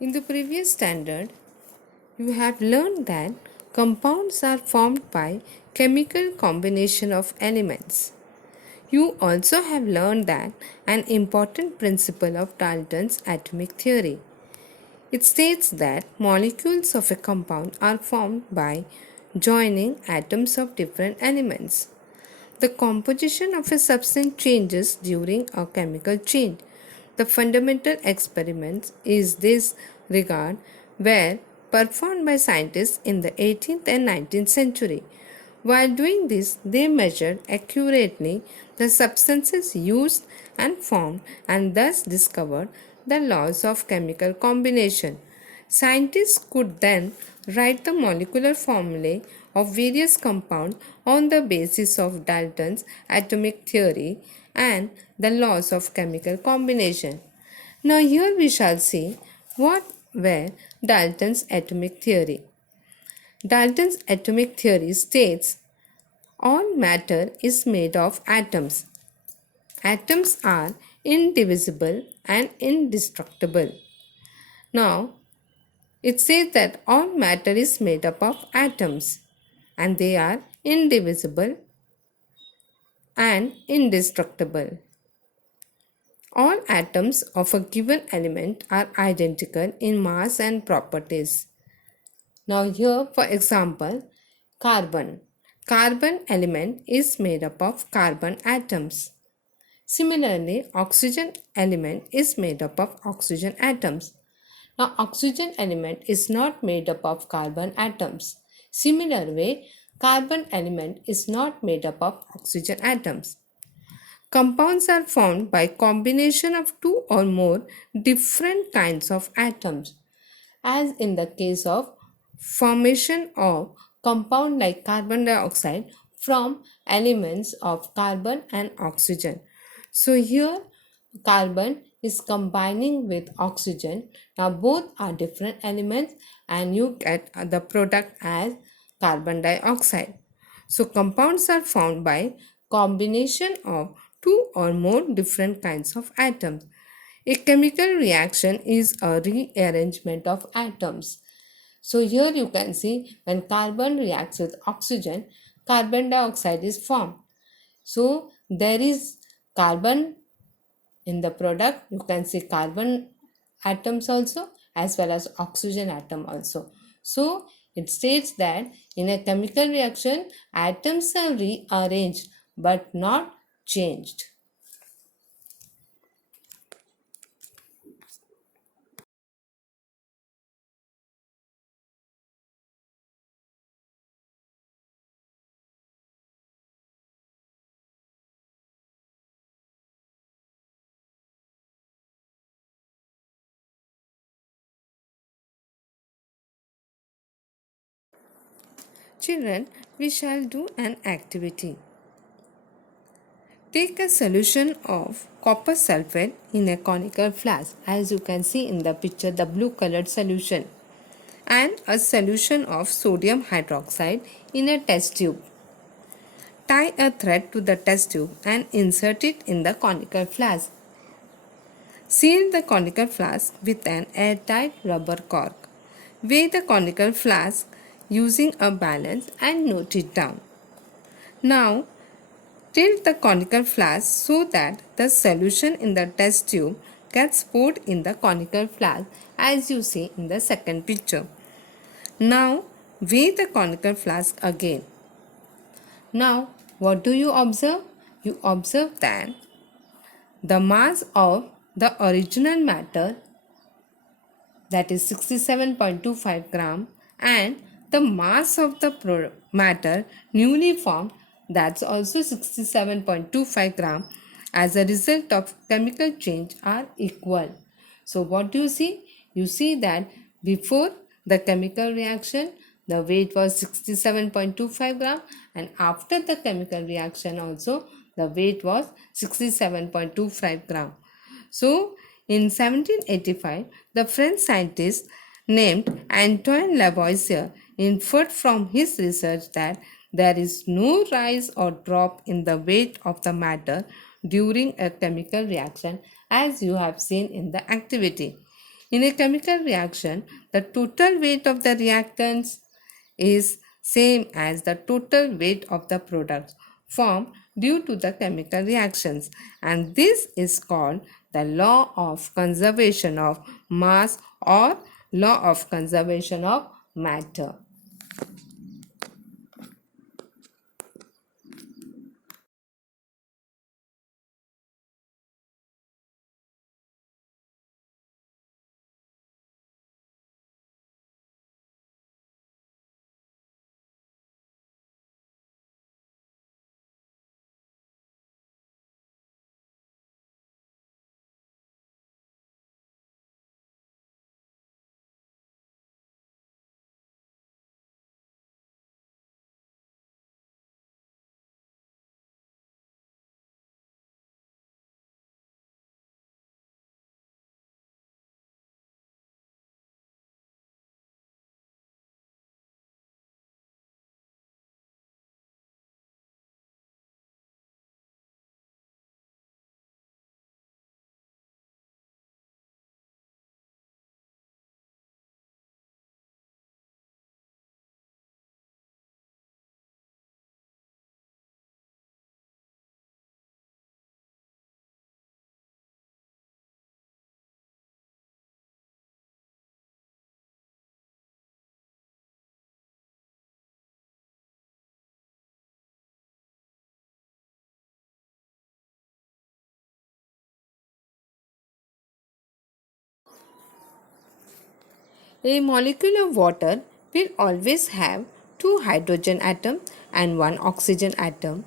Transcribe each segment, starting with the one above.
In the previous standard, you have learned that compounds are formed by chemical combination of elements. You also have learned that an important principle of Dalton's atomic theory. It states that molecules of a compound are formed by joining atoms of different elements. The composition of a substance changes during a chemical change. The fundamental experiments in this regard were performed by scientists in the 18th and 19th century. While doing this, they measured accurately the substances used and formed and thus discovered the laws of chemical combination. Scientists could then write the molecular formulae of various compounds on the basis of Dalton's atomic theory and the laws of chemical combination. Now here we shall see what were Dalton's atomic theory. Dalton's atomic theory states all matter is made of atoms. Atoms are indivisible and indestructible. Now, it says that all matter is made up of atoms and they are indivisible and indestructible. All atoms of a given element are identical in mass and properties. Now here, for example, carbon. Carbon element is made up of carbon atoms. Similarly, oxygen element is made up of oxygen atoms. Now, oxygen element is not made up of carbon atoms. Similar way, carbon element is not made up of oxygen atoms. Compounds are formed by combination of two or more different kinds of atoms, as in the case of formation of compound like carbon dioxide from elements of carbon and oxygen. So here carbon is combining with oxygen. Now both are different elements and you get the product as carbon dioxide. So compounds are formed by combination of two or more different kinds of atoms. A chemical reaction is a rearrangement of atoms. So here you can see when carbon reacts with oxygen, carbon dioxide is formed. So there is carbon in the product. You can see carbon atoms also as well as oxygen atom also. So it states that in a chemical reaction, atoms are rearranged but not changed. Children, we shall do an activity. Take a solution of copper sulfate in a conical flask, as you can see in the picture, the blue colored solution, and a solution of sodium hydroxide in a test tube. Tie a thread to the test tube and insert it in the conical flask. Seal the conical flask with an airtight rubber cork. Weigh the conical flask using a balance and note it down. Now, tilt the conical flask so that the solution in the test tube gets poured in the conical flask as you see in the second picture. Now, weigh the conical flask again. Now, what do you observe? You observe that the mass of the original matter, that is 67.25 gram, and the mass of the matter newly formed, that's also 67.25 gram, as a result of chemical change are equal. So what do you see? You see that before the chemical reaction the weight was 67.25 gram and after the chemical reaction also the weight was 67.25 gram. So in 1785 the French scientist named Antoine Lavoisier inferred from his research that there is no rise or drop in the weight of the matter during a chemical reaction, as you have seen in the activity. In a chemical reaction, the total weight of the reactants is same as the total weight of the products formed due to the chemical reactions, and this is called the law of conservation of mass or law of conservation of matter. A molecule of water will always have two hydrogen atoms and one oxygen atom,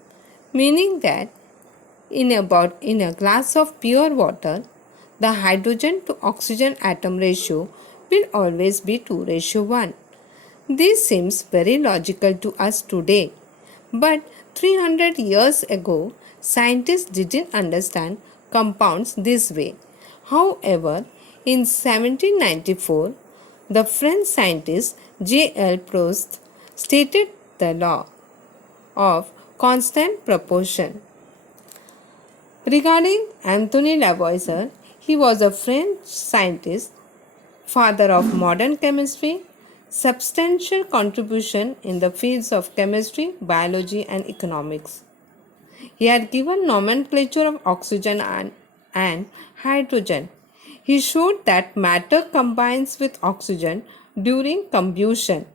meaning that in a glass of pure water, the hydrogen to oxygen atom ratio will always be 2:1. This seems very logical to us today, but 300 years ago, scientists didn't understand compounds this way. However, in 1794, the French scientist J.L. Proust stated the law of constant proportion. Regarding Anthony Lavoisier, he was a French scientist, father of modern chemistry, substantial contribution in the fields of chemistry, biology and economics. He had given nomenclature of oxygen and hydrogen. He showed that matter combines with oxygen during combustion.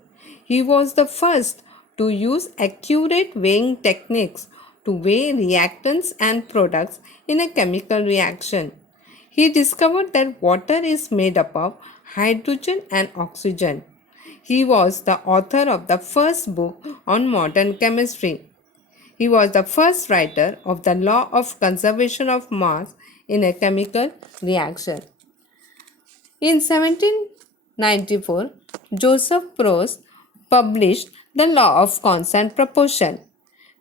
He was the first to use accurate weighing techniques to weigh reactants and products in a chemical reaction. He discovered that water is made up of hydrogen and oxygen. He was the author of the first book on modern chemistry. He was the first writer of the law of conservation of mass in a chemical reaction. In 1794, Joseph Proust published the law of constant proportion,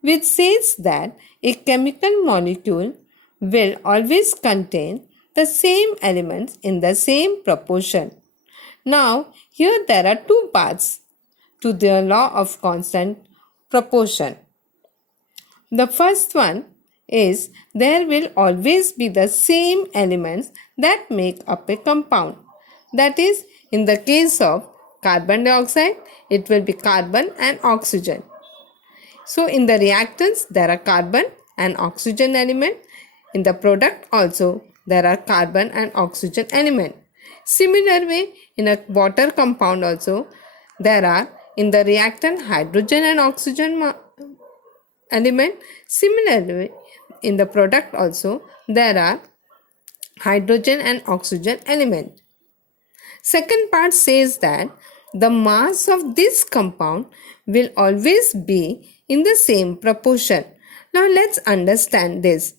which says that a chemical molecule will always contain the same elements in the same proportion. Now, here there are two parts to the law of constant proportion. The first one is there will always be the same elements that make up a compound. That is, in the case of carbon dioxide, it will be carbon and oxygen. So, in the reactants, there are carbon and oxygen element. In the product also, there are carbon and oxygen element. Similar way, in a water compound also, there are in the reactant hydrogen and oxygen element. Similarly, in the product also, there are hydrogen and oxygen element. Second part says that the mass of this compound will always be in the same proportion. Now let's understand this.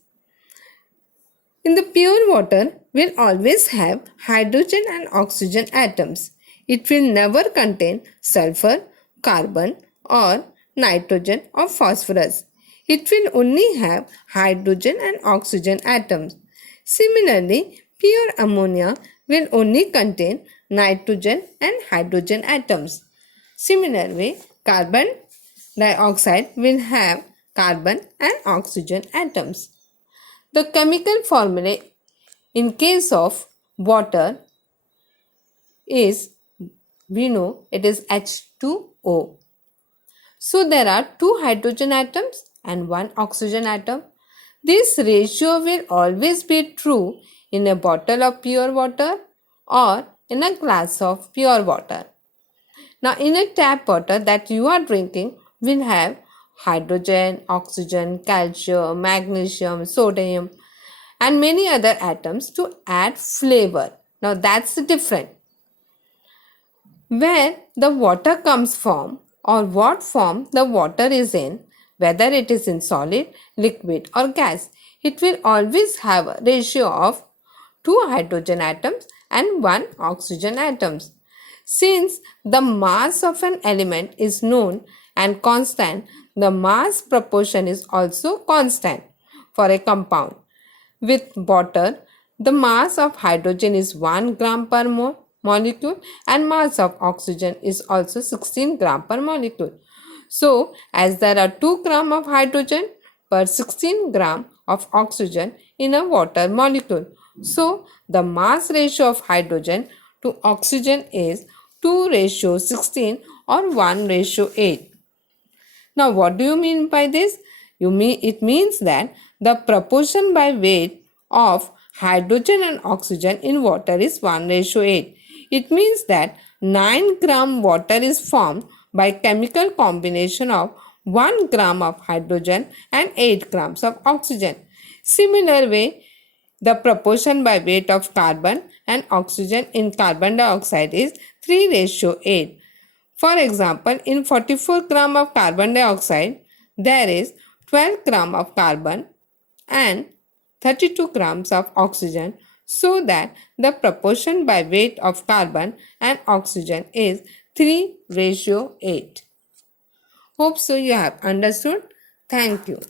In the pure water will always have hydrogen and oxygen atoms. It will never contain sulfur, carbon or nitrogen or phosphorus. It will only have hydrogen and oxygen atoms. Similarly, pure ammonia will only contain nitrogen and hydrogen atoms. Similarly, carbon dioxide will have carbon and oxygen atoms. The chemical formula in case of water is, we know it is H2O. So there are two hydrogen atoms and one oxygen atom. This ratio will always be true in a bottle of pure water or in a glass of pure water. Now, in a tap water that you are drinking, will have hydrogen, oxygen, calcium, magnesium, sodium, and many other atoms to add flavor. Now, that's different. Where the water comes from or what form the water is in, whether it is in solid, liquid, or gas, it will always have a ratio of two hydrogen atoms and one oxygen atoms. Since the mass of an element is known and constant, the mass proportion is also constant for a compound. With water, the mass of hydrogen is 1 gram per molecule and mass of oxygen is also 16 gram per molecule. So, as there are 2 gram of hydrogen per 16 gram of oxygen in a water molecule. So, the mass ratio of hydrogen to oxygen is 2:16 or 1:8. Now, what do you mean by this? It means that the proportion by weight of hydrogen and oxygen in water is 1:8. It means that 9 gram water is formed by chemical combination of 1 gram of hydrogen and 8 grams of oxygen. Similar way, the proportion by weight of carbon and oxygen in carbon dioxide is 3:8. For example, in 44 gram of carbon dioxide, there is 12 gram of carbon and 32 grams of oxygen, so that the proportion by weight of carbon and oxygen is 3:8. Hope so you have understood. Thank you.